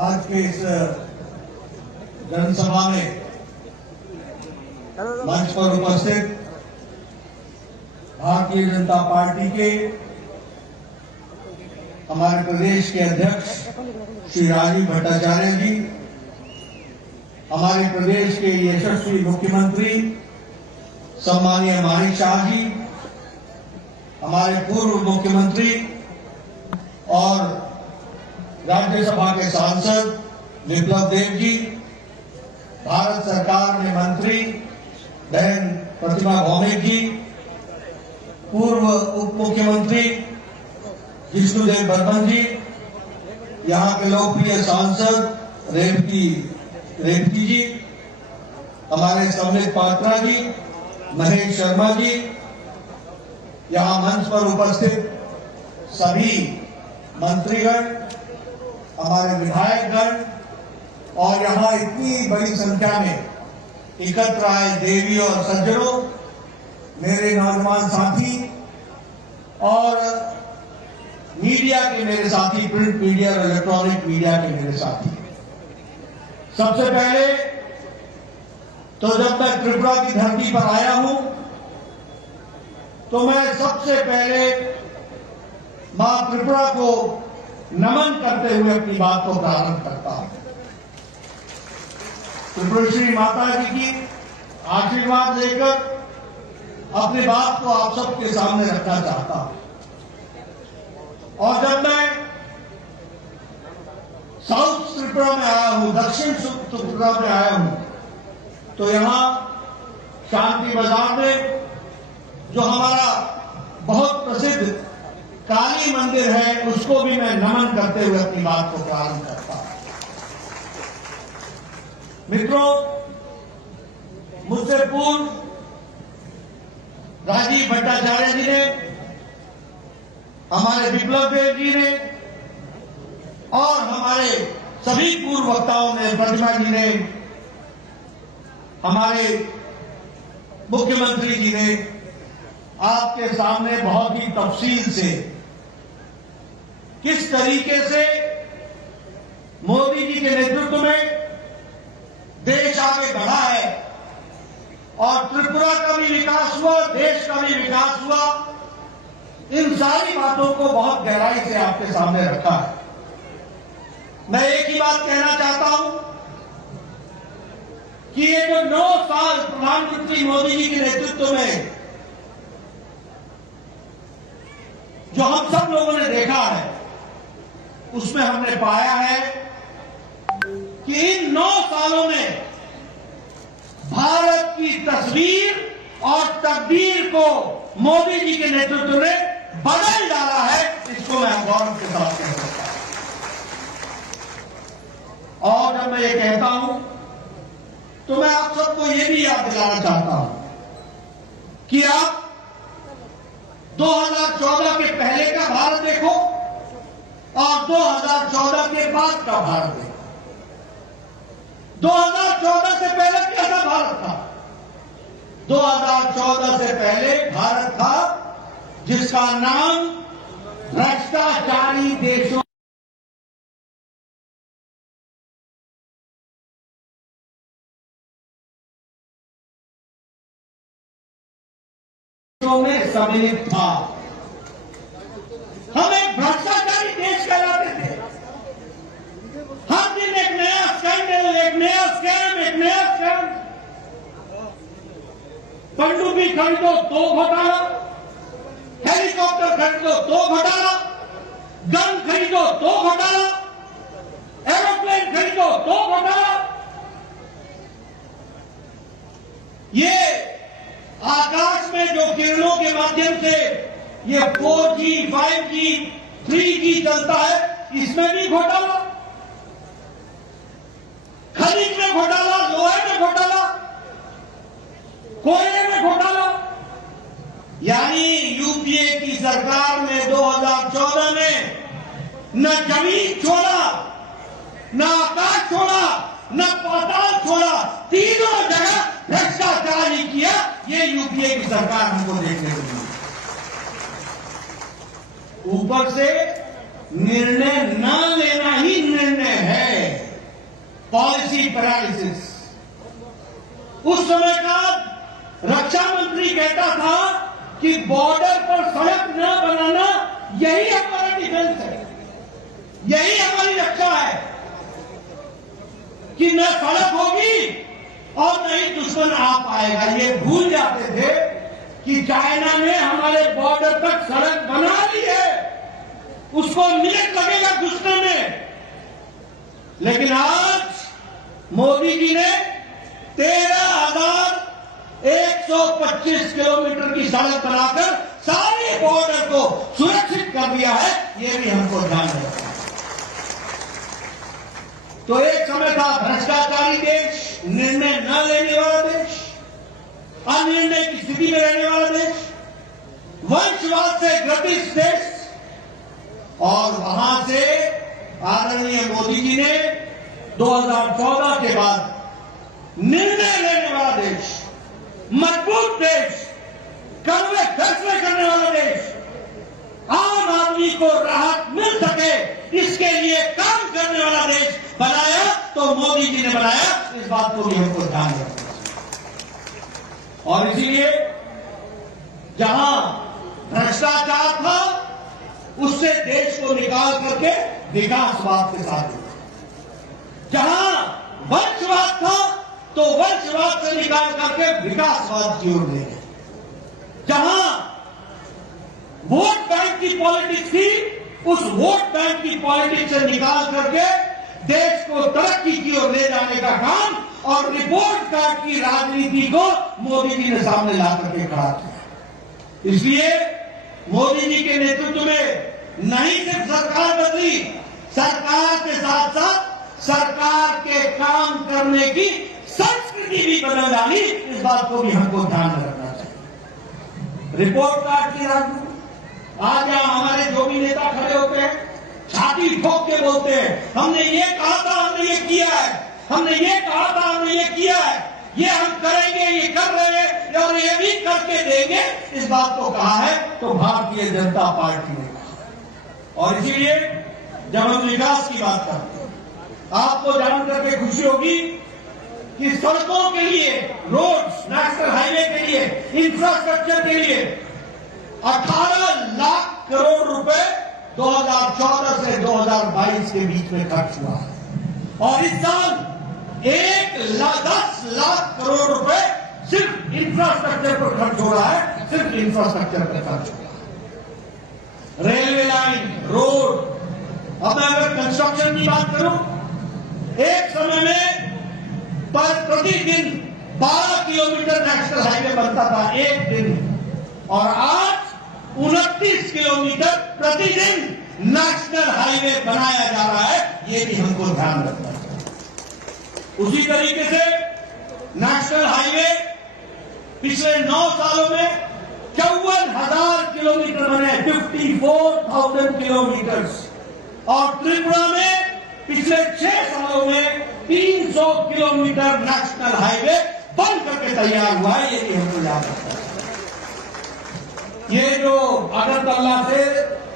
आज के इस जनसभा में मंच पर उपस्थित भारतीय जनता पार्टी के हमारे प्रदेश के अध्यक्ष श्री राजीव भट्टाचार्य जी, हमारे प्रदेश के यशस्वी मुख्यमंत्री सम्मानीय मानिक शाह जी, हमारे पूर्व मुख्यमंत्री और राज्यसभा के सांसद विप्लव देव जी, भारत सरकार में मंत्री बहन प्रतिमा भौमिक जी, पूर्व उप मुख्यमंत्री जिष्णुदेव बर्मन जी, यहाँ के लोकप्रिय सांसद रेवती जी, हमारे सम्मित पात्रा जी, महेश शर्मा जी, यहाँ मंच पर उपस्थित सभी मंत्रीगण, हमारे विधायकगण और यहाँ इतनी बड़ी संख्या में एकत्र आए देवी और सज्जनों, मेरे नौजवान साथी और मीडिया के मेरे साथी, प्रिंट मीडिया और इलेक्ट्रॉनिक मीडिया के मेरे साथी। सबसे पहले तो जब मैं त्रिपुरा की धरती पर आया हूं तो मैं सबसे पहले मां त्रिपुरा को नमन करते हुए अपनी बात को प्रारंभ करता हूं। त्रिपुरेश्वरी माता जी की आशीर्वाद लेकर अपनी बात को आप सबके सामने रखना चाहता हूं। और जब मैं साउथ त्रिपुरा में आया हूं, दक्षिण त्रिपुरा में आया हूं, तो यहां शांति बाजार में जो हमारा बहुत प्रसिद्ध काली मंदिर है, उसको भी मैं नमन करते हुए अपनी बात को प्रारंभ करता हूं। मित्रों, मुझसे पूर्व राजीव भट्टाचार्य जी ने, हमारे विप्लव देव जी ने और हमारे सभी पूर्व वक्ताओं ने, प्रतिमा जी ने, हमारे मुख्यमंत्री जी ने आपके सामने बहुत ही तफसील से किस तरीके से मोदी जी के नेतृत्व में देश आगे बढ़ा है और त्रिपुरा का भी विकास हुआ, देश का भी विकास हुआ, इन सारी बातों को बहुत गहराई से आपके सामने रखा है। मैं एक ही बात कहना चाहता हूं कि ये जो 9 साल प्रधानमंत्री मोदी जी के नेतृत्व में जो हम सब लोगों ने देखा है, उसमें हमने पाया है कि इन 9 सालों में भारत की तस्वीर और तकदीर को मोदी जी के नेतृत्व ने बदल डाला है। इसको मैं गौरव के साथ कह सकता हूं। और जब मैं ये कहता हूं तो मैं आप सबको ये भी याद दिलाना चाहता हूं कि आप 2014 के पहले का भारत देखो और 2014 के बाद का भारत देखो। 2014 से पहले कैसा भारत था? 2014 से पहले भारत था जिसका नाम भ्रष्टाचारी देशों में सम्मिलित था। हम एक भ्रष्टाचारी देश कहलाते थे। हर दिन एक नया स्कैंडल, एक नया स्कैम, एक नया स्कैम। पनडुब्बी खरीदो तो घोटाला, हेलीकॉप्टर खरीदो तो घोटाला, गन खरीदो तो घोटाला, एरोप्लेन खरीदो तो घोटाला। ये आकाश में जो किरणों के माध्यम से ये 4G, 5G, 3G चलता है, इसमें भी घोटाला। खनिज में घोटाला, लोहे में घोटाला, कोयले में घोटाला। यानी यूपीए की सरकार ने 2014 में न जमीन छोड़ा, न आकाश छोड़ा, न पाताल छोड़ा, तीनों जगह भ्रष्टाचार ही किया। ये यूपीए की सरकार हमको देखने को मिली। ऊपर से निर्णय न लेना ही निर्णय है, पॉलिसी पैरालिसिस। उस समय का रक्षा मंत्री कहता था कि बॉर्डर पर सड़क न बनाना यही हमारा डिफेंस है, यही हमारी रक्षा है कि न सड़क होगी और न ही दुश्मन आ पाएगा। ये भूल जाते थे कि चाइना ने हमारे बॉर्डर तक सड़क बना ली है, उसको मिनट लगेगा घुसने में। लेकिन आज मोदी जी ने 13,125 किलोमीटर की सड़क बनाकर सारे बॉर्डर को सुरक्षित कर दिया है, ये भी हमको ध्यान रखना है। तो एक समय था भ्रष्टाचारी देश, निर्णय न लेने वाला देश, अनिर्णय की स्थिति में रहने वाला देश, वंशवाद से ग्रसित देश, और वहां से आदरणीय मोदी जी ने 2014 के बाद निर्णय लेने वाला देश, मजबूत देश, कड़वे फैसले करने वाला देश, आम आदमी को राहत मिल सके इसके लिए काम करने वाला देश बनाया। तो मोदी जी ने बनाया, इस बात को भी हमको ध्यान रखना चाहिए। और इसीलिए जहां भ्रष्टाचार था उससे देश को निकाल करके विकासवाद के साथ जुड़ा, जहां वंशवाद था तो वंशवाद से निकाल करके विकासवाद की ओर ले गए, जहां वोट बैंक की पॉलिटिक्स थी उस वोट बैंक की पॉलिटिक्स से निकाल करके देश को तरक्की की ओर ले जाने का काम और रिपोर्ट कार्ड की राजनीति को मोदी जी ने सामने ला करके खड़ा किया। इसलिए मोदी जी के नेतृत्व में नहीं सिर्फ सरकार बदली, सरकार के साथ साथ सरकार के काम करने की संस्कृति भी बदल डाली। इस बात को भी हमको ध्यान में रखना चाहिए। रिपोर्ट कार्ड की राजनीति, आज यहां हमारे जो भी नेता खड़े होते हैं छाती ठोक के बोलते हैं, हमने ये कहा था, हमने ये किया है, हमने ये कहा था, हमने ये किया है, ये हम करेंगे, ये कर रहे हैं और ये भी करके देंगे। इस बात को कहा है तो भारतीय जनता पार्टी ने कहा। और इसीलिए जब हम विकास की बात करते हैं, आपको जान करके खुशी होगी कि सड़कों के लिए, रोड्स, नेशनल हाईवे के लिए, इंफ्रास्ट्रक्चर के लिए 18 लाख करोड़ रुपए 2014 से 2022 के बीच में खर्च हुआ है। और इस साल 10 लाख करोड़ रुपए सिर्फ इंफ्रास्ट्रक्चर पर खर्च हो रहा है, सिर्फ इंफ्रास्ट्रक्चर पर खर्च हो रहा है। रेलवे लाइन, रोड, अब मैं अगर कंस्ट्रक्शन की बात करूं, एक समय में प्रतिदिन 12 किलोमीटर नेशनल हाईवे बनता था एक दिन, और आज 29 किलोमीटर प्रतिदिन नेशनल हाईवे बनाया जा रहा है। ये भी हमको ध्यान रखना चाहिए। उसी तरीके से नेशनल हाईवे पिछले 9 सालों में 54,000 किलोमीटर बने, 54,000 किलोमीटर, और त्रिपुरा में पिछले 6 सालों में 300 किलोमीटर नेशनल हाईवे बन करके तैयार हुआ है। ये भी हमको याद रखना है। ये जो अगरतला से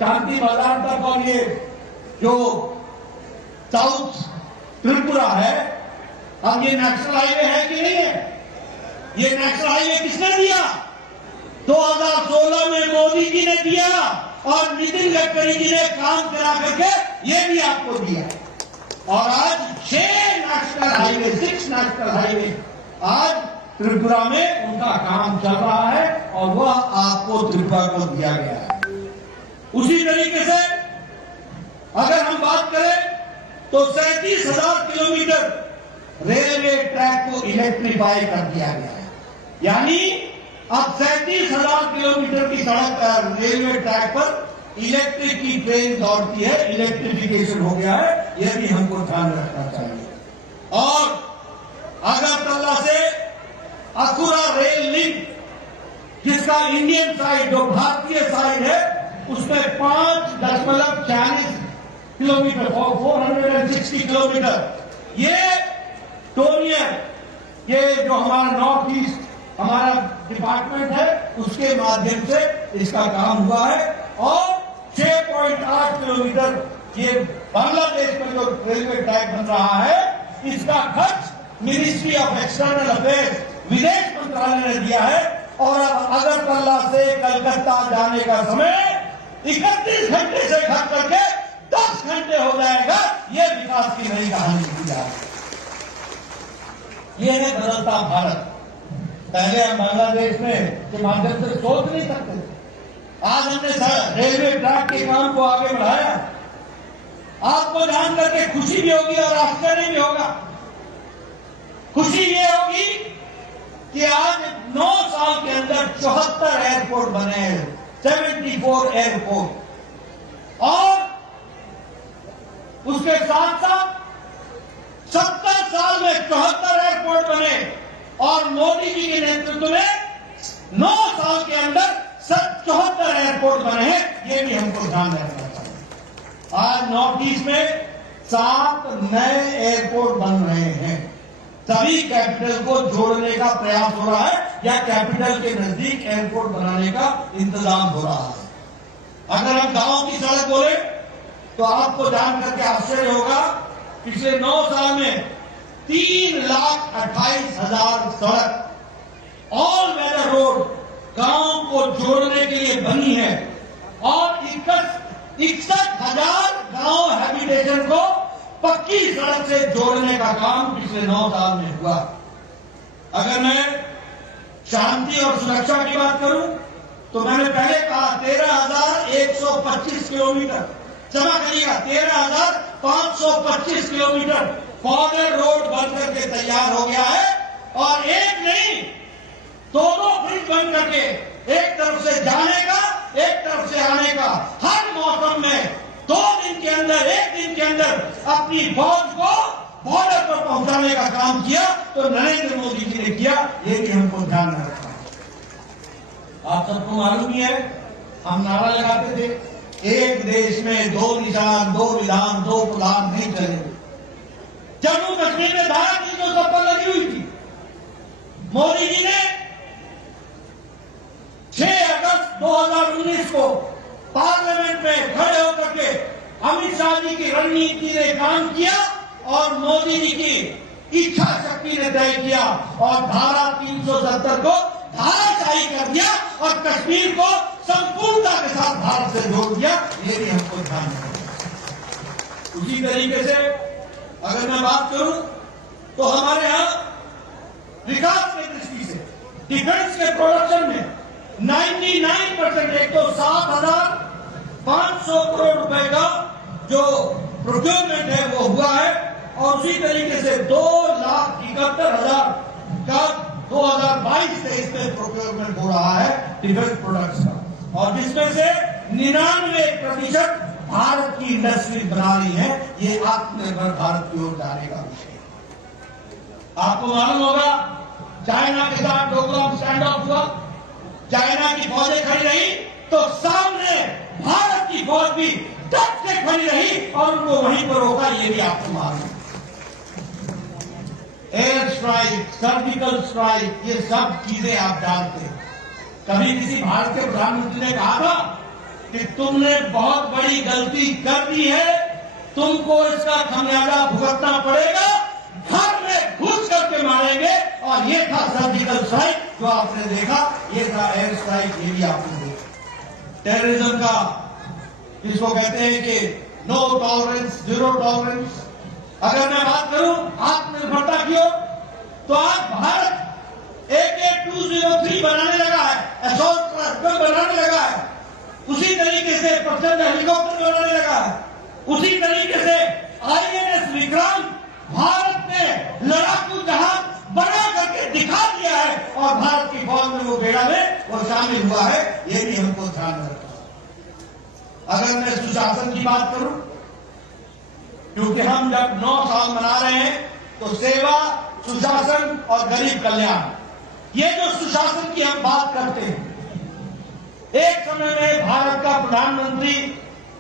शांति बाजार तक और ये जो साउथ त्रिपुरा है, अब ये नेशनल हाईवे है कि नहीं है? ये नेशनल हाईवे किसने दिया? 2016 में मोदी जी ने दिया और नितिन गडकरी जी ने काम करा करके ये भी आपको दिया। और आज 6 नेशनल हाईवे आज त्रिपुरा में उनका काम चल रहा है और वह आपको त्रिपुरा को दिया गया है। उसी तरीके से अगर हम बात करें तो 37,000 किलोमीटर रेलवे ट्रैक को इलेक्ट्रीफाई कर दिया गया है। यानी अब 37,000 किलोमीटर की सड़क रेलवे ट्रैक पर इलेक्ट्रिक की ट्रेन दौड़ती है, इलेक्ट्रिफिकेशन हो गया है। यह भी हमको ध्यान रखना चाहिए। और अगरतला से अखुरा रेल लिंक, जिसका इंडियन साइड जो भारतीय साइड है उसमें 5.40 किलोमीटर, 460 किलोमीटर, ये टोनियर, ये जो हमारा नॉर्थ ईस्ट हमारा डिपार्टमेंट है उसके माध्यम से इसका काम हुआ है। और 6.8 किलोमीटर ये बांग्लादेश में जो रेलवे ट्रैक बन रहा है, इसका खर्च मिनिस्ट्री ऑफ एक्सटर्नल अफेयर्स विदेश मंत्रालय ने दिया है। और अब अगरतला से कलकत्ता जाने का समय 31 घंटे से घट करके 10 घंटे हो जाएगा। ये विकास की नई कहानी की जा रही है। ये है बदलता भारत। पहले हम बांग्लादेश में के माध्यम से सोच नहीं सकते थे। आज हमने रेलवे ट्रैक के काम को आगे बढ़ाया। आपको जान करके खुशी भी होगी और आश्चर्य भी होगा। खुशी ये होगी कि आज 9 साल के अंदर 74 एयरपोर्ट बने हैं, 74 एयरपोर्ट, और उसके साथ साथ 70 साल में 74 एयरपोर्ट बने, और मोदी जी के नेतृत्व में 9 साल के अंदर 74 एयरपोर्ट बने हैं। ये भी हमको ध्यान रखना चाहिए। आज नॉर्थ ईस्ट में 7 नए एयरपोर्ट बन रहे हैं। सभी कैपिटल को जोड़ने का प्रयास हो रहा है या कैपिटल के नजदीक एयरपोर्ट बनाने का इंतजाम हो रहा है। अगर हम गांव की सड़क बोले तो आपको जान करके आश्चर्य होगा, पिछले 9 साल में 3,28,000 सड़क ऑल वेदर रोड गांव को जोड़ने के लिए बनी है, और 61,000 गांव हैबिटेशन को पक्की सड़क से जोड़ने का काम पिछले 9 साल में हुआ। अगर मैं शांति और सुरक्षा की बात करूं तो मैंने पहले कहा 13,125 किलोमीटर, क्षमा करिएगा 13,525 किलोमीटर कॉरिडोर रोड बन करके तैयार हो गया है। और एक नहीं 2 ब्रिज बन करके, एक तरफ से जाने का, एक तरफ से आने का, हर मौसम में 2 दिन के अंदर, 1 दिन के अंदर अपनी फौज को बॉर्डर पर पहुंचाने का काम किया। तो नरेंद्र मोदी जी ने किया। ये भी हमको ध्यान में रखना है। आप सबको मालूम ही है, हम नारा लगाते थे, एक देश में 2 निशान, 2 विधान, 2 प्रधान नहीं चलेंगे। जम्मू कश्मीर में धारा 370 लगी हुई थी। मोदी जी ने 6 अगस्त 2019 को पार्लियामेंट में खड़े होकर के अमित शाह जी की रणनीति ने काम किया और मोदी जी की इच्छा शक्ति ने तय किया, और धारा 370 को धाराशाही कर दिया और कश्मीर को संपूर्णता के साथ भारत से जोड़ दिया। ये भी हमको ध्यान रखना। उसी तरीके से अगर मैं बात करूं तो हमारे यहां विकास की दृष्टि से डिफेंस के प्रोडक्शन में 99% एक तो 7,500 करोड़ रुपए का जो प्रोक्योरमेंट है वो हुआ है, और उसी तरीके से 2,71,000 का 2022 से इसमें प्रोक्योरमेंट हो रहा है डिफेंस प्रोडक्ट्स का, और जिसमें से 99% भारत की इंडस्ट्री बना रही है। ये आत्मनिर्भर भारत की ओर जाने का विषय है। आपको मालूम होगा चाइना के साथ डोकलाम स्टैंड ऑफ हुआ, चाइना की फौजें खड़ी रही तो सामने भारत की फौज भी डट से खड़ी रही और उनको वहीं पर रोका। ये भी आपको मालूम। एयर स्ट्राइक, सर्जिकल स्ट्राइक, ये सब चीजें आप जानते हैं। कभी किसी भारत के प्रधानमंत्री ने कहा था कि तुमने बहुत बड़ी गलती कर दी है, तुमको इसका खमियाजा भुगतना पड़ेगा, घर में घुस करके मारेंगे। और ये था सर्जिकल स्ट्राइक जो आपने देखा, ये था एयर स्ट्राइक, ये भी आपने देखा। टेररिज्म का इसको कहते हैं कि नो टॉलरेंस, जीरो टॉलरेंस। अगर मैं बात करूं आत्मनिर्भरता की ओर, तो आज भारत AK-203 बनाने लगा है, असॉल्ट राइफल बनाने लगा है, उसी तरीके से प्रचंड हेलीकॉप्टर बनाने लगा है, उसी तरीके से INS विक्रांत भारत ने लड़ाकू जहाज बना करके दिखा दिया है, और भारत की फौज में वो बेड़ा में वो शामिल हुआ है। ये भी हमको ध्यान में रखना। अगर मैं सुशासन की बात करूं, क्योंकि हम जब 9 साल मना रहे हैं तो सेवा, सुशासन और गरीब कल्याण, ये जो सुशासन की हम बात करते हैं, एक समय में भारत का प्रधानमंत्री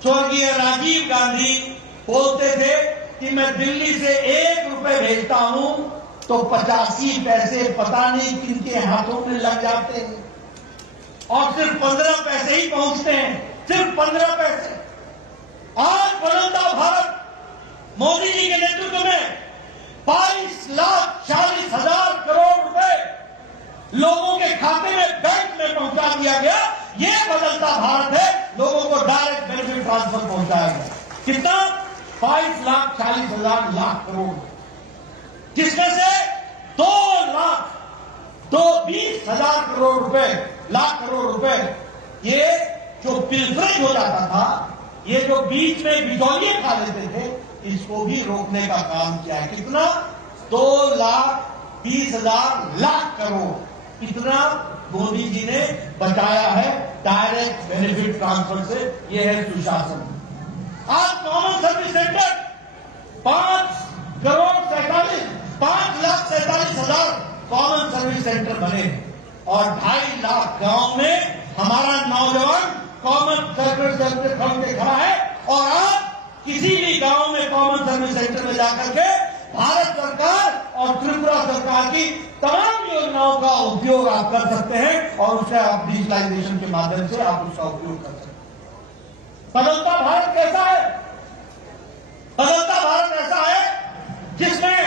स्वर्गीय राजीव गांधी बोलते थे कि मैं दिल्ली से 1 रुपए भेजता हूं तो 85 पैसे पता नहीं किनके हाथों में लग जाते हैं, और सिर्फ 15 पैसे ही पहुंचते हैं। सिर्फ 15 पैसे। आज बदलता भारत मोदी जी के नेतृत्व में 22,40,000 करोड़ रुपए लोगों के खाते में, बैंक में पहुंचा दिया गया। ये बदलता भारत है। लोगों को डायरेक्ट बेनिफिट ट्रांसफर पहुंचाया गया। कितना? 22,40,000 लाख करोड़, जिसमें से 2,20,000 करोड़ रुपए, लाख करोड़ रुपए, ये जो पिलफरेज हो जाता था, ये जो बीच में बिचौलिए खा लेते थे, इसको भी रोकने का काम किया है। कितना? 2,20,000 लाख करोड़, इतना मोदी जी ने बचाया है डायरेक्ट बेनिफिट ट्रांसफर से। यह है सुशासन। आज common service centre 5,47,000 common service centre बने और 2.5 लाख गांव में हमारा नौजवान कॉमन सर्विस सेंटर खोल के खड़ा है। और आज किसी भी गांव में कॉमन सर्विस सेंटर में जाकर के भारत सरकार और त्रिपुरा सरकार की तमाम योजनाओं का उपयोग आप कर सकते हैं और उससे आप डिजिटलाइजेशन के माध्यम से आप उसका उपयोग कर सकते हैं। बदलता भारत कैसा है? बदलता भारत ऐसा है जिसमें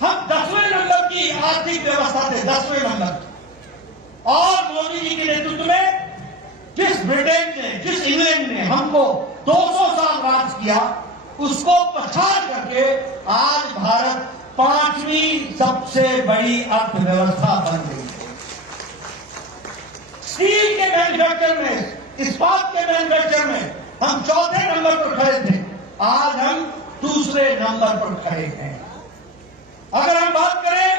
हम 10वें नंबर की आर्थिक व्यवस्था थे, 10वें नंबर। और मोदी जी के नेतृत्व में जिस ब्रिटेन ने, जिस इंग्लैंड ने हमको 200 साल राज किया, उसको पछाड़ करके आज भारत 5वीं सबसे बड़ी अर्थव्यवस्था बन गई। स्टील के मैन्युफैक्चर में, इस्पात के मैन्युफैक्चर में हम 4थे नंबर पर खड़े थे, आज हम 2रे नंबर पर खड़े हैं। अगर हम बात करें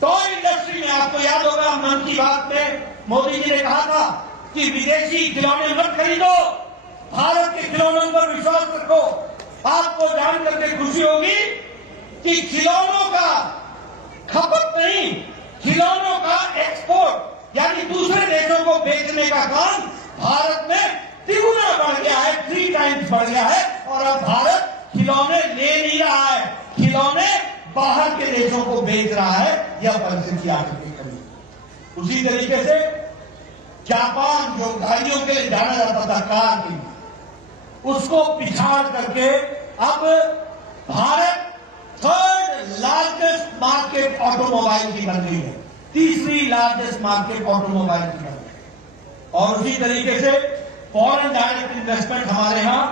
टॉय इंडस्ट्री में, आपको याद होगा मन की बात में मोदी जी ने कहा था कि विदेशी खिलौने मत खरीदो, भारत के खिलौनों पर विश्वास रखो। आपको जान करके खुशी होगी कि खिलौनों का खपत नहीं, खिलौनों का एक्सपोर्ट यानी दूसरे देशों को बेचने का काम भारत में तिगुना बढ़ गया है, 3 टाइम्स बढ़ गया है। और अब भारत खिलौने ले नहीं रहा है, खिलौने बाहर के देशों को बेच रहा है। यह परिस्थिति आगे करी। उसी तरीके से जापान, जो गाड़ियों के लिए जाना जाता था, कार के, उसको पिछाड़ करके अब Bharat 3rd largest market automobile की बन गई है, 3री लार्जेस्ट मार्केट ऑटोमोबाइल की बन गई। और उसी तरीके से फॉरेन डायरेक्ट इन्वेस्टमेंट हमारे यहां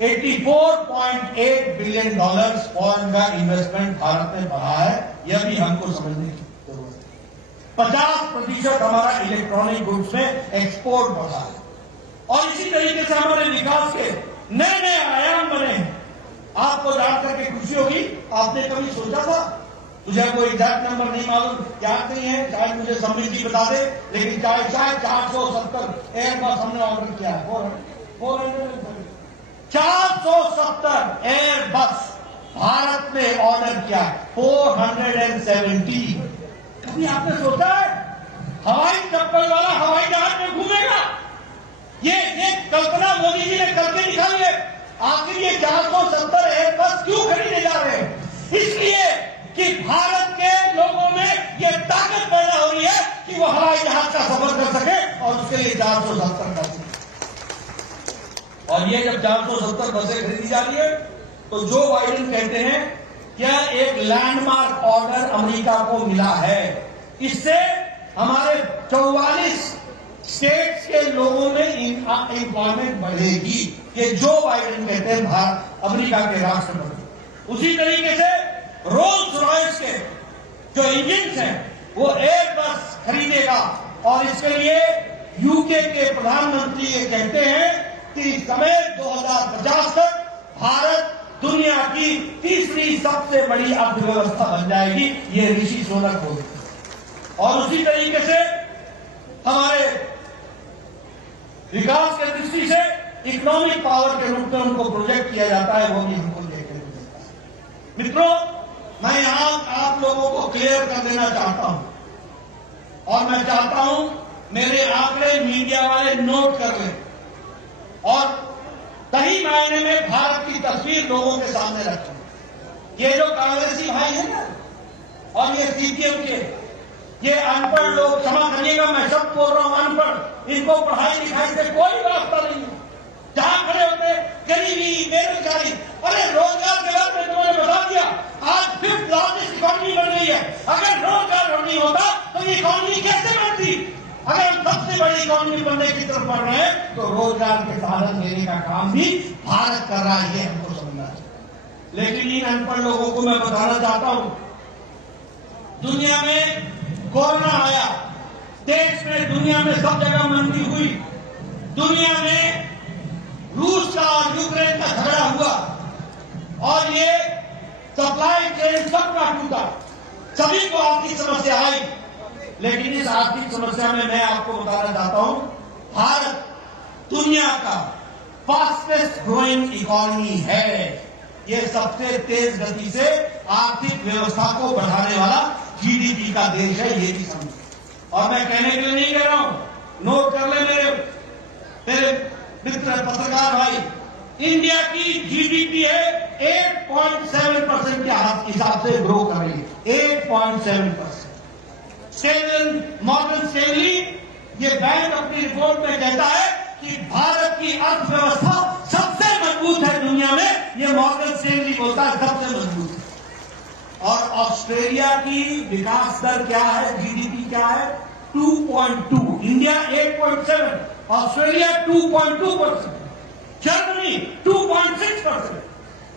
$84.8 बिलियन फॉरेन का इन्वेस्टमेंट भारत में बढ़ा है। यह भी हमको समझने की जरूरत है। 50% हमारा इलेक्ट्रॉनिक गुड्स में एक्सपोर्ट बढ़ा है। और इसी तरीके से हमारे विकास के नए नए आयाम बने हैं। आपको जान करके खुशी होगी, आपने कभी सोचा था? मुझे कोई एग्जैक्ट नंबर नहीं मालूम, याद नहीं है, शायद मुझे समृद्धि जी बता दे, लेकिन शायद 470 एयरबस हमने ऑर्डर किया है। 470 एयरबस भारत में ऑर्डर किया है, 470। कभी आपने सोचा है हवाई चप्पल वाला हवाई जहाज में घूमेगा? ये कल्पना मोदी जी ने करके दिखाई है। आखिर ये 470 एयरबस क्यों खरीदे जा रहे हैं? इसलिए कि भारत के लोगों में ये ताकत पैदा हो रही है कि वो हवाई जहाज का सफर कर सके और उसके लिए 470 कर सके। और ये जब 470 बसें खरीदी जा रही है तो जो बाइडेन कहते हैं क्या एक लैंडमार्क ऑर्डर अमेरिका को मिला है। इससे हमारे 44 स्टेट्स के लोगों में एम्प्लॉयमेंट बढ़ेगी। ये जो बाइडेन कहते हैं अमेरिका के राष्ट्रपति। उसी तरीके से रोल्स रॉयस के जो इंजिन हैं वो एयरबस खरीदेगा और इसके लिए यूके के प्रधानमंत्री ये कहते हैं कि समय 2050 तक भारत दुनिया की 3री सबसे बड़ी अर्थव्यवस्था बन जाएगी। ये ऋषि सुनक बोलते हैं। और उसी तरीके से हमारे विकास के दृष्टि से इकोनॉमिक पावर के रूप में उनको प्रोजेक्ट किया जाता है, वो भी हमको देखने को मिलता है। मित्रों, मैं यहां आप लोगों को क्लियर कर देना चाहता हूं और मैं चाहता हूं मेरे आंकड़े मीडिया वाले नोट कर लें और सही मायने में भारत की तस्वीर लोगों के सामने रखें। ये जो कांग्रेसी भाई है ना और ये सीपीएम के, ये अनपढ़ लोग, क्षमा करिएगा मैं शब्द बोल रहा हूं अनपढ़, इनको पढ़ाई लिखाई से कोई वास्ता नहीं है। जहां खड़े होते गरीबी, बेरोजगारी, अरे रोजगार के बारे में तुमने बता दिया, आज 5th लार्जेस्ट इकोनॉमी बन गई है। अगर रोजगार नहीं होता तो ये इकोनॉमी कैसे बनती? अगर हम सबसे बड़ी इकोनॉमी बनने की तरफ बढ़ रहे हैं तो रोजगार के साधन देने का काम भी भारत कर रहा है, ये हमको समझना है। लेकिन इन अनपढ़ लोगों को मैं बताना चाहता हूं, दुनिया में कोरोना आया, देश में, दुनिया में सब जगह मंदी हुई, दुनिया में रूस का और यूक्रेन का झगड़ा हुआ और ये सप्लाई चेन सबका टूटा, सभी को आर्थिक समस्या आई। लेकिन इस आर्थिक समस्या में मैं आपको बताना चाहता हूं, भारत दुनिया का फास्टेस्ट ग्रोइंग इकोनॉमी है। ये सबसे तेज गति से आर्थिक व्यवस्था को बढ़ाने वाला जीडीपी का देश है, ये भी समझो। और मैं कहने के लिए नहीं कह रहा हूं, नोट कर ले मेरे मित्र पत्रकार भाई, इंडिया की जीडीपी है 8.7% के हिसाब से ग्रो कर रही है, 8.7%। मॉर्गन स्टैनली ये बैंक अपनी रिपोर्ट में कहता है कि भारत की अर्थव्यवस्था सबसे मजबूत है दुनिया में, ये मॉर्गन स्टैनली बोलता है सबसे मजबूत है। और ऑस्ट्रेलिया की विकास दर क्या है, जीडीपी क्या है, 2.2, India 8.7, Australia 2.2%, Germany 2.6%,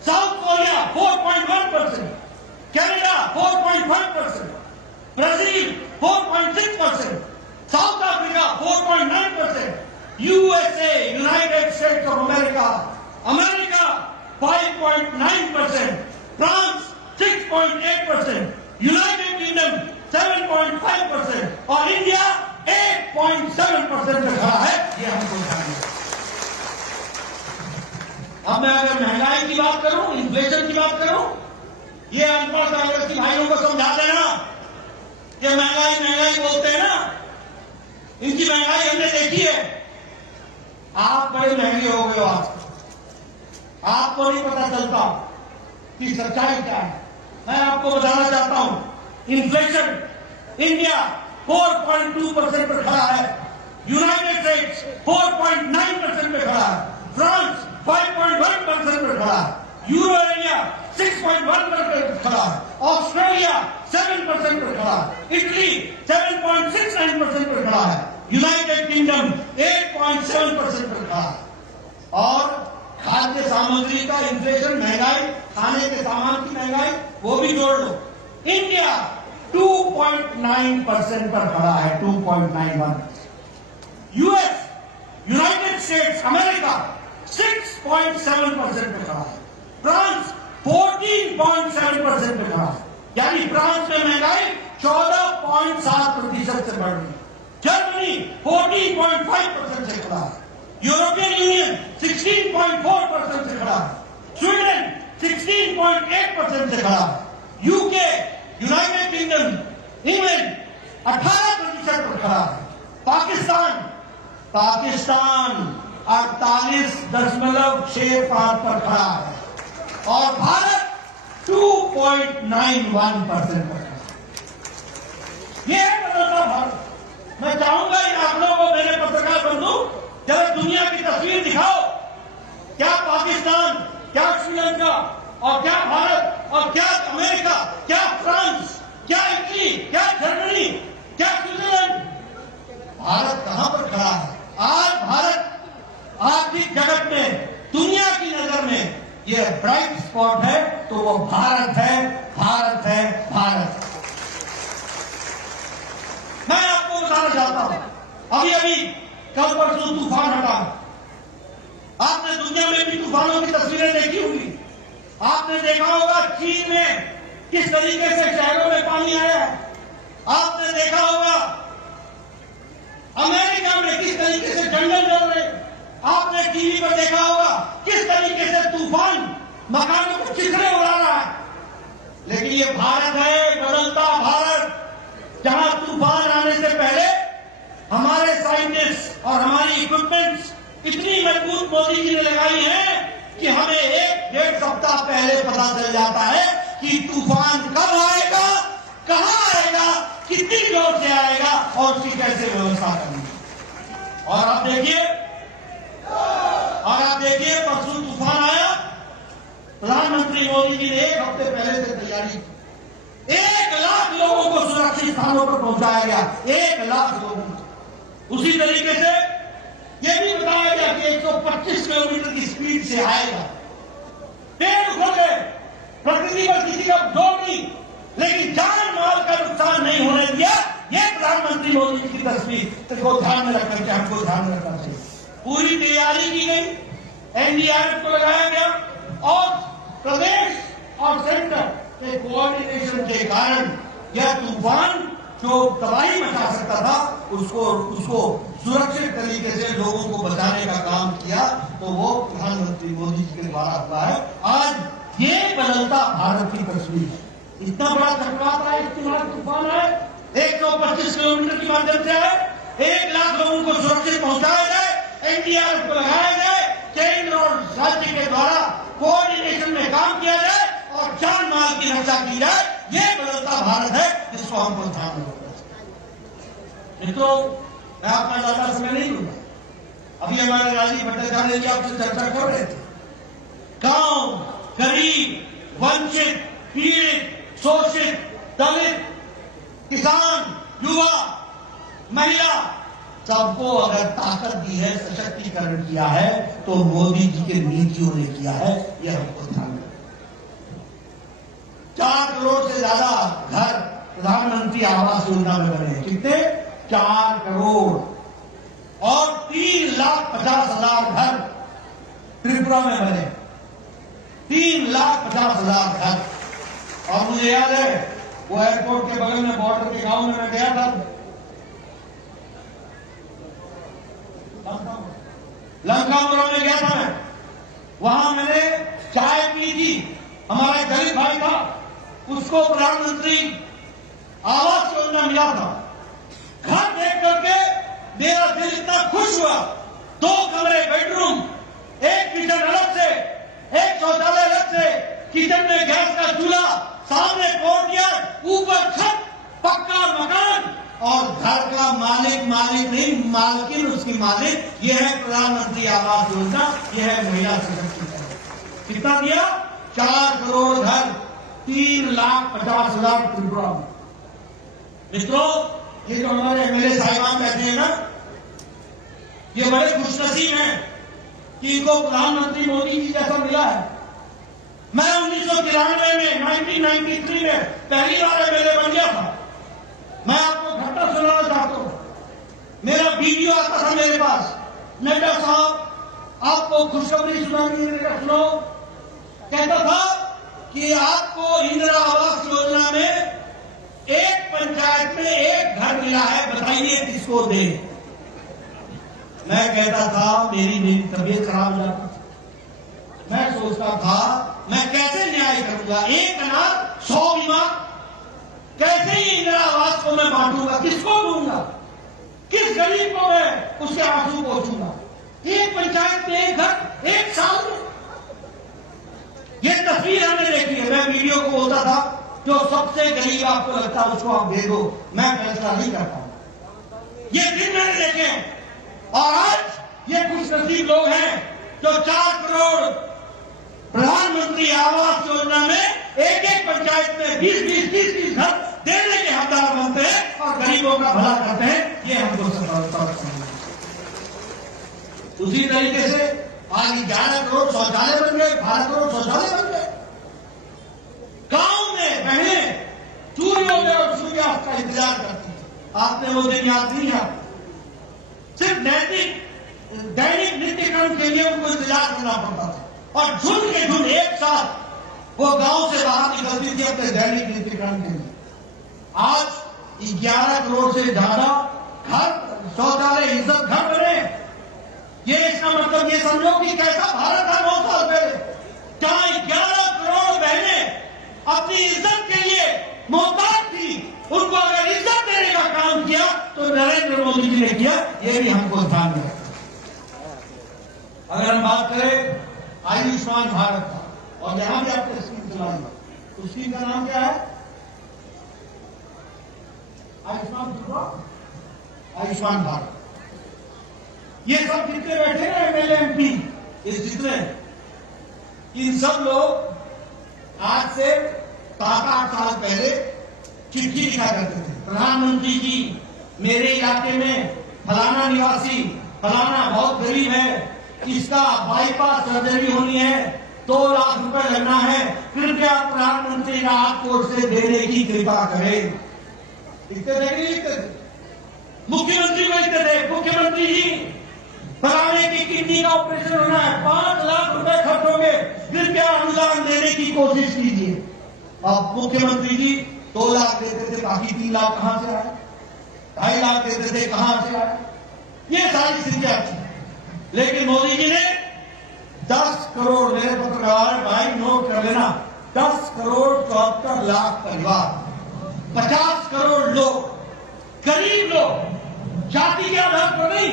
south Korea 4.1%, Canada 4.5%, Brazil 4.6%, south Africa 4.9%, USA, United states of America, America 5.9%, France 6.8%, United kingdom 7.5% और इंडिया 8.7% पे खड़ा है, ये हमको जानना है। अब मैं अगर महंगाई की बात करूं, इन्फ्लेशन की बात करूं, ये अनपढ़ कांग्रेसी भाइयों को समझा देना, ये महंगाई बोलते हैं ना, इनकी महंगाई हमने देखी है। आप बड़े महंगे हो गए हो आज, आपको नहीं पता चलता कि सच्चाई क्या है। मैं आपको बताना चाहता हूं, इन्फ्लेशन इंडिया 4.2% पर खड़ा है, यूनाइटेड स्टेट्स 4.9% पे खड़ा है, फ्रांस 5.1% पर खड़ा है, यूरो एरिया 6.1% पर खड़ा है, ऑस्ट्रेलिया 7% पर खड़ा है, इटली 7.69% पर खड़ा है, यूनाइटेड किंगडम 8.7% पर खड़ा है। और खाद्य सामग्री का इन्फ्लेशन, महंगाई, खाने के सामान की महंगाई, वो भी जोड़ लो, इंडिया 2.9% पर खड़ा है, 2.91%। यूएस, यूनाइटेड स्टेट्स, अमेरिका 6.7% पे खड़ा है, फ्रांस 14.7% पे खड़ा है, यानी फ्रांस में महंगाई 14.7% से बढ़ रही है, जर्मनी 14.5% से खड़ा है, यूरोपियन यूनियन 16.4% से खड़ा है, स्वीडन 16.8% से खड़ा है, यूके, यूनाइटेड किंगडम, इंग्लैंड 18% पर खड़ा है, पाकिस्तान 48.65% पर खड़ा है और भारत 2.91% पर खड़ा है। ये बदलता भारत। मैं चाहूंगा इन आंकड़ों को, मेरे पत्रकार बंधु, जरा दुनिया की तस्वीर दिखाओ, क्या पाकिस्तान, क्या श्रीलंका और क्या भारत और क्या अमेरिका, क्या फ्रांस, क्या इटली, क्या जर्मनी, क्या स्विट्जरलैंड, भारत कहां पर खड़ा है? आज भारत आर्थिक जगत में, दुनिया की नजर में ये ब्राइट स्पॉट है, तो वो भारत है, भारत है, भारत। मैं आपको बताना चाहता हूं, अभी कल परसों तूफान हटा, आपने दुनिया में भी तूफानों की तस्वीरें देखी होंगी, आपने देखा होगा चीन में किस तरीके से शहरों में पानी आया है, आपने देखा होगा अमेरिका में किस तरीके से जंगल जल रहे, आपने टीवी पर देखा होगा किस तरीके से तूफान मकानों को चिथड़े उड़ा रहा है। लेकिन ये भारत है, बदलता भारत, जहां तूफान आने से पहले हमारे साइंटिस्ट और हमारी इक्विपमेंट्स इतनी मजबूत मोदी जी ने लगाई है कि हमें 1-1.5 सप्ताह पहले पता चल जाता है कि तूफान कब आएगा, कहां आएगा, किस कितनी जोर से आएगा और उसकी कैसे व्यवस्था करनी। और आप देखिए परसों तूफान आया, प्रधानमंत्री मोदी जी ने 1 हफ्ते पहले से तैयारी की। 1 लाख लोगों को सुरक्षित स्थानों पर पहुंचाया गया, 1 लाख लोगों को। उसी तरीके से यह भी बताया गया कि 125 किलोमीटर की स्पीड से आएगा। पेड़ उखड़ गए, प्रकृति पर किसी का जोर नहीं, लेकिन जान माल का नुकसान नहीं होने दिया। यह प्रधानमंत्री मोदी जी की तस्वीर को ध्यान में रखकर के हमको ध्यान में रखना चाहिए। पूरी तैयारी की गई, एनडीआरएफ को लगाया गया और प्रदेश और सेंटर के कोऑर्डिनेशन के कारण यह तूफान जो तबाही मचा सकता था उसको सुरक्षित तरीके से लोगों को बचाने का काम किया, तो वो प्रधानमंत्री मोदी जी के द्वारा हुआ है। आज ये बदलता भारत की तस्वीर है। इतना बड़ा चक्रवात आए, इतना तूफान आए, 125 किलोमीटर के माध्यम से आए, 1 लाख लोगों को सुरक्षित पहुंचाया जाए, एनडीआरएफ को लगाया जाए, केंद्र और राज्य के द्वारा कोऑर्डिनेशन में काम किया जाए और जान माल की रक्षा की जाए। ये बदलता भारत है जिसको हमको ध्यान में रखना चाहिए। मित्रों, मैं अपना ज्यादा समय नहीं लूंगा। अभी हमारे राजीव भट्टाचार्य जी आपसे चर्चा कर रहे थे। गांव, गरीब, वंचित, पीड़ित, शोषित, दलित, किसान, युवा, महिला, सबको अगर ताकत दी है, सशक्तिकरण किया है, तो मोदी जी के नीतियों ने किया है। यह हमको ध्यान में 4 करोड़ से ज्यादा घर प्रधानमंत्री आवास योजना में बने। कितने? 4 करोड़। और 3,50,000 घर त्रिपुरा में बने, 3,50,000 घर। और मुझे याद है वो एयरपोर्ट के बगल में बॉर्डर के गांव में मैं गया था, लंकापुरा में गया था मैं। वहां मैंने चाय पी थी। हमारा गरीब भाई था, उसको प्रधानमंत्री आवास योजना मिला था। घर देख करके मेरा दिल इतना खुश हुआ। 2 कमरे, बेडरूम, 1 किचन अलग से, 1 शौचालय अलग से, किचन में गैस का चूल्हा, सामने कोर्टयार्ड, ऊपर छत, पक्का मकान और घर का मालिक नहीं, मालकिन उसकी मालिक। यह है प्रधानमंत्री आवास योजना, यह है महिला सशक्तिकरण। कितना दिया? 4 करोड़ घर, 3,50,000 त्रिपुरा में। मित्रों, ये जो हमारे एमएलए साहिबान बैठे हैं ना, ये बड़े खुशनसीब हैं कि इनको प्रधानमंत्री मोदी जी जैसा मिला है। मैं 1993 में 1993 में पहली बार एमएलए बन गया था। मैं आपको घटना सुनाना चाहता हूं। मेरा वीडियो आता था मेरे पास, नड्डा साहब आपको खुशखबरी सुनानी है, सुनो। कहता था कि आपको इंदिरा आवास योजना में एक पंचायत में 1 घर मिला है, बताइए किसको दे। मैं कहता था मेरी तबीयत खराब हो जाती। मैं सोचता था मैं कैसे न्याय करूंगा, 1 अनाथ 100 बीमार, कैसे ही इंदिरा आवास को मैं बांटूंगा, किसको दूंगा, किस गरीब को मैं उसके आंसू पहुंचूंगा। 1 पंचायत में 1 घर 1 साल में। यह तस्वीर हमने देखी है। मैं वीडियो को बोलता था जो सबसे गरीब आपको लगता है उसको आप दे दो, मैं फैसला नहीं करता। ये दिन मैंने देखे हैं। और आज ये खुशनसीब लोग हैं जो 4 करोड़ प्रधानमंत्री आवास योजना में एक पंचायत में 20-20 घर देने के हकदार बनते हैं और गरीबों का भला करते हैं। ये हमको सफलता समझना। उसी तरीके से आज 11 करोड़ शौचालय बन गए, 12 करोड़ शौचालय बन गए। गांव में बहनें सूर्योदय और सूर्यास्त का इंतजार करती है। आपने वो दिन याद नहीं है? सिर्फ दैनिक नित्यक्रम के लिए उनको इंतजार करना पड़ता था और झुंड के झुंड एक साथ वो गांव से बाहर निकलती थी अपने दैनिक नित्यक्रम के लिए। आज 11 करोड़ से ज्यादा घर शौचालय इज्जत घर बने। ये इसका मतलब ये समझो कि कैसा भारत था 9 साल पहले, जहां 11 करोड़ बहनें अपनी इज्जत के लिए मोहताज थी। उनको अगर इज्जत देने का काम किया तो नरेंद्र मोदी जी ने किया। ये भी हमको ध्यान में रखना। अगर हम बात करें आयुष्मान भारत का, और यहां भी आपने स्कीम चलाई, उस स्कीम का नाम क्या है? आयुष्मान भारत, ये सब जितने बैठे ना एमएलए एमपी, ये जितने, इन सब लोग आज से 7-8 साल पहले चिट्ठी लिखा करते थे, प्रधानमंत्री जी मेरे इलाके में फलाना निवासी फलाना बहुत गरीब है, इसका बाईपास सर्जरी होनी है, 2 लाख रुपए लगना है, कृपया प्रधानमंत्री राहत कोष से देने की कृपा करें। लिखते थे, मुख्यमंत्री को लिखते थे, मुख्यमंत्री जी फलाने की किडनी का ऑपरेशन होना है, 5 लाख रुपए खर्च होंगे, कृपया अनुदान देने की कोशिश कीजिए। अब मुख्यमंत्री जी 2 लाख देते थे, बाकी 3 लाख कहां से आए, 2.5 लाख देते थे, कहां से आए, ये सारी स्थितियां थी। लेकिन मोदी जी ने 10 करोड़, मेरे पत्रकार भाई नोट कर लेना, 10 करोड़ 74 लाख परिवार, 50 करोड़ लोग, गरीब लोग, जाति के आधार पर नहीं,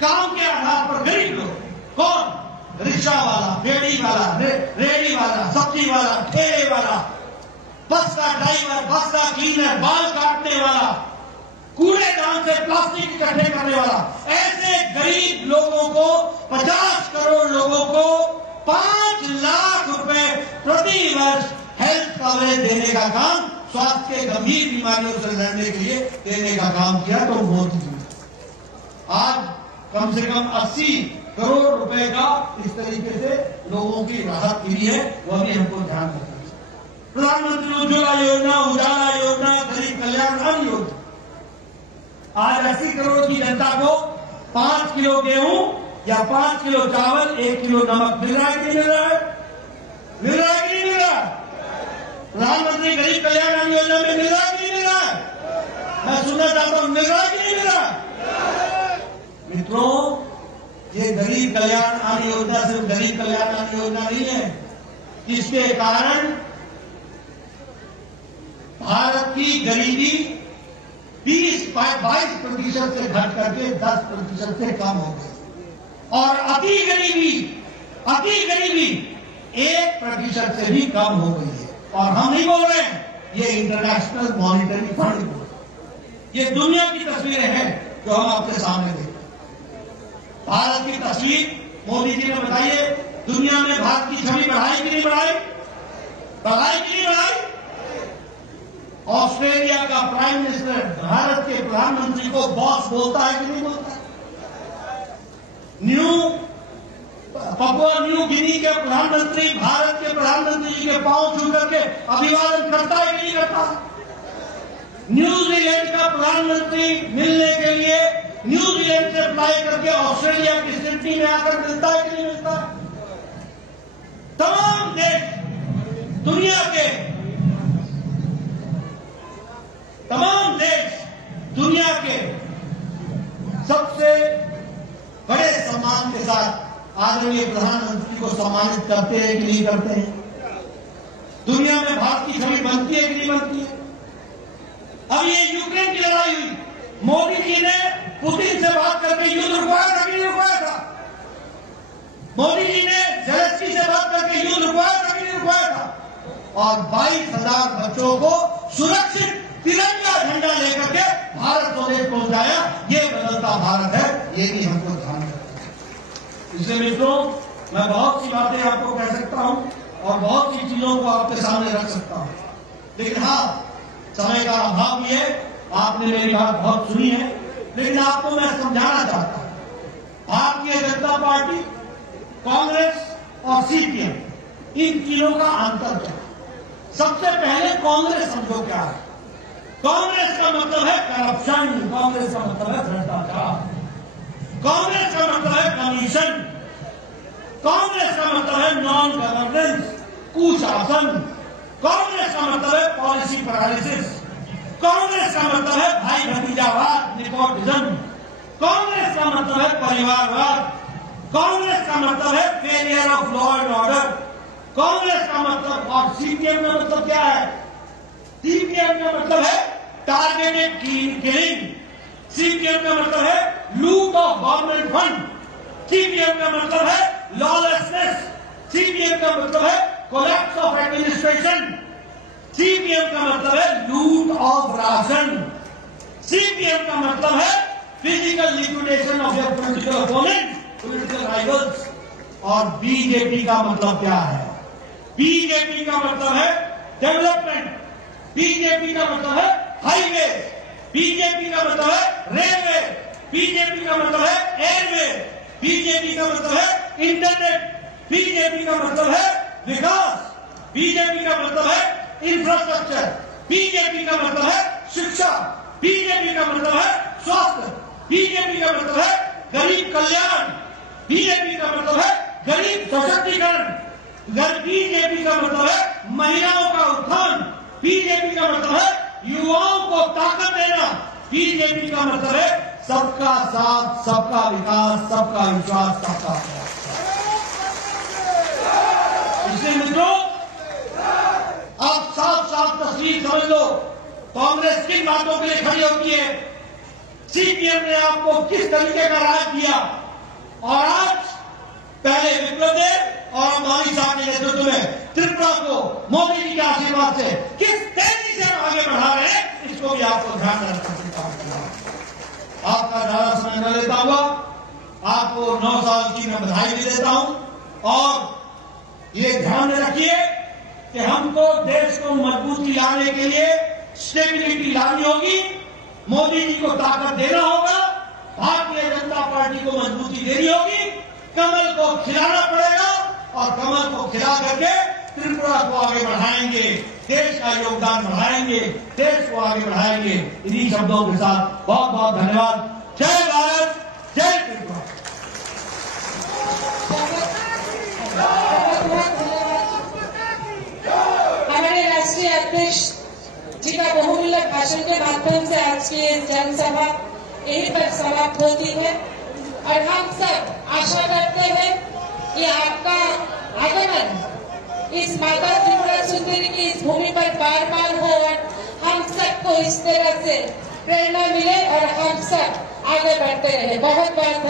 काम के आधार पर गरीब लोग, कौन, रिक्शा वाला, रेडी वाला, रेडी वाला, सब्जी वाला, ठेले वाला, बस का ड्राइवर, बस का क्लीनर, बाल काटने वाला, कूड़ेदान से प्लास्टिक इकट्ठे करने वाला, ऐसे गरीब लोगों को, 50 करोड़ लोगों को 5 लाख रुपए प्रति वर्ष हेल्थ कवरेज देने का काम, स्वास्थ्य के गंभीर बीमारियों से लड़ने के लिए देने का काम किया तो मोदी जी। आज कम से कम 80 करोड़ रुपए का इस तरीके से लोगों की राहत मिली है, वह भी हमको ध्यान रखना चाहिए। प्रधानमंत्री उज्ज्वला योजना, उजाला योजना, गरीब कल्याण अन्न योजना, आज 80 करोड़ की जनता को 5 किलो गेहूं या 5 किलो चावल, 1 किलो नमक मिल रहा है कि नहीं मिल रहा है, मिल रहा है कि नहीं मिल रहा है? प्रधानमंत्री गरीब कल्याण अन्न योजना में मिल रहा है कि नहीं मिल रहा है? मैं सुनना चाहता हूं, मिल रहा है कि नहीं मिल रहा है? मित्रों, ये गरीब कल्याण अन्न योजना सिर्फ गरीब कल्याण अन्न योजना नहीं है, इसके कारण भारत की गरीबी 22% से घट करके 10% से कम हो गई और अति गरीबी 1% से भी कम हो गई है। और हम नहीं बोल रहे हैं, ये इंटरनेशनल मॉनिटरी फंड बोल रहे हैं, ये दुनिया की तस्वीरें हैं जो हम आपके सामने देखते हैं। भारत की तस्वीर मोदी जी ने बताइए, दुनिया में भारत की छवि बढ़ाई कि नहीं बढ़ाई, बढ़ाई कि नहीं बढ़ाई? ऑस्ट्रेलिया का प्राइम मिनिस्टर भारत के प्रधानमंत्री को बॉस बोलता है कि नहीं बोलता? पपुआ न्यू गिनी के प्रधानमंत्री भारत के प्रधानमंत्री जी के पांव छू करके अभिवादन करता है कि नहीं करता? न्यूजीलैंड का प्रधानमंत्री मिलने के लिए न्यूजीलैंड से फ्लाई करके ऑस्ट्रेलिया की सिडनी में आकर मिलता है कि नहीं मिलता? तमाम देश, दुनिया के तमाम देश, दुनिया के सबसे बड़े सम्मान के साथ आदरणीय प्रधानमंत्री को सम्मानित करते हैं कि नहीं करते हैं? दुनिया में भारत की छवि बनती है कि नहीं बनती है? अब ये यूक्रेन की लड़ाई हुई, मोदी जी ने पुतिन से बात करके युद्ध रुकवाया था कि नहीं रुकवाया था? मोदी जी ने ज़ेलेंस्की से बात करके युद्ध रुकवाया था कि नहीं रुकवाया था? और 22,000 बच्चों को सुरक्षित तिरंगा झंडा लेकर के भारत स्वदेश पहुंचाया। ये बदलता भारत है, ये भी हमको ध्यान रखना है। इसलिए मित्रों, मैं बहुत सी बातें आपको कह सकता हूं और बहुत सी चीजों को आपके सामने रख सकता हूं, लेकिन हाँ, समय का अभाव भी है। आपने मेरी बात बहुत सुनी है, लेकिन आपको मैं समझाना चाहता हूं, भारतीय जनता पार्टी, कांग्रेस और सीपीएम, इन तीनों का अंतर क्या है? सबसे पहले कांग्रेस समझो क्या है। कांग्रेस का मतलब है करप्शन, कांग्रेस का मतलब है भ्रष्टाचार, कांग्रेस का मतलब है कमीशन, कांग्रेस का मतलब है नॉन गवर्नेंस, कुशासन, कांग्रेस का मतलब है पॉलिसी पैरालिसिस, कांग्रेस का मतलब है भाई भतीजावाद, नेपोटिज्म, कांग्रेस का मतलब है परिवारवाद, कांग्रेस का मतलब है failure of law and order, Congress का मतलब, और सीपीएम का मतलब क्या है? सीपीएम का मतलब है टारगेटेड किलिंग, सीपीएम का मतलब है लूट ऑफ गवर्नमेंट फंड, सीपीएम का मतलब है लॉलेसनेस, सीपीएम का मतलब है कोलैप्स ऑफ एडमिनिस्ट्रेशन, सीपीएम का मतलब है लूट ऑफ राशन, सीपीएम का मतलब है physical liquidation of your political opponent, political rivals. और बीजेपी का मतलब क्या है? बीजेपी का मतलब है डेवलपमेंट, बीजेपी का मतलब है हाईवे, बीजेपी का मतलब है रेलवे, बीजेपी का मतलब है एयरवे, बीजेपी का मतलब है इंटरनेट, बीजेपी का मतलब है विकास, बीजेपी का मतलब है इंफ्रास्ट्रक्चर, बीजेपी का मतलब है शिक्षा, बीजेपी का मतलब है स्वास्थ्य, बीजेपी का मतलब है गरीब कल्याण, बीजेपी का मतलब है गरीब सशक्तिकरण, बीजेपी का मतलब है महिलाओं का उत्थान, बीजेपी का मतलब है युवाओं को ताकत देना, बीजेपी का मतलब है सबका साथ, सबका विकास, सबका विश्वास, सबका प्रयास। इसलिए मित्रों, आप साफ साफ तस्वीर समझ लो, कांग्रेस किन बातों के लिए खड़ी होती है, सीपीएम ने आपको किस तरीके का राज दिया, और आज पहले विप्लव देव और अंबानी साहब के नेतृत्व में त्रिपुरा को मोदी जी के आशीर्वाद से किस तेजी से आगे बढ़ा रहे हैं, इसको भी आपको ध्यान में रखना चाहिए। आपका ज्यादा समय न लेता हुआ आपको 9 साल की मैं बधाई भी देता हूं, और ये ध्यान में रखिए कि हमको देश को मजबूती लाने के लिए स्टेबिलिटी लानी होगी, मोदी जी को ताकत देना होगा, भारतीय जनता पार्टी को मजबूती देनी होगी, कमल को खिलाना पड़ेगा, और कमल को खिला करके त्रिपुरा को आगे बढ़ाएंगे, देश का योगदान बढ़ाएंगे, देश को आगे बढ़ाएंगे। इन्हीं शब्दों के साथ बहुत बहुत धन्यवाद। जय भारत, जय त्रिपुरा। हमारे राष्ट्रीय अध्यक्ष जी का बहुमूल्य भाषण के माध्यम से आज की जनसभा यहीं पर समाप्त होती है, और हम सब आशा करते हैं कि आपका आगमन इस माता त्रिपुरा सुंदरी की इस भूमि पर बार बार हो, और हम सबको इस तरह से प्रेरणा मिले और हम सब आगे बढ़ते रहे। बहुत बहुत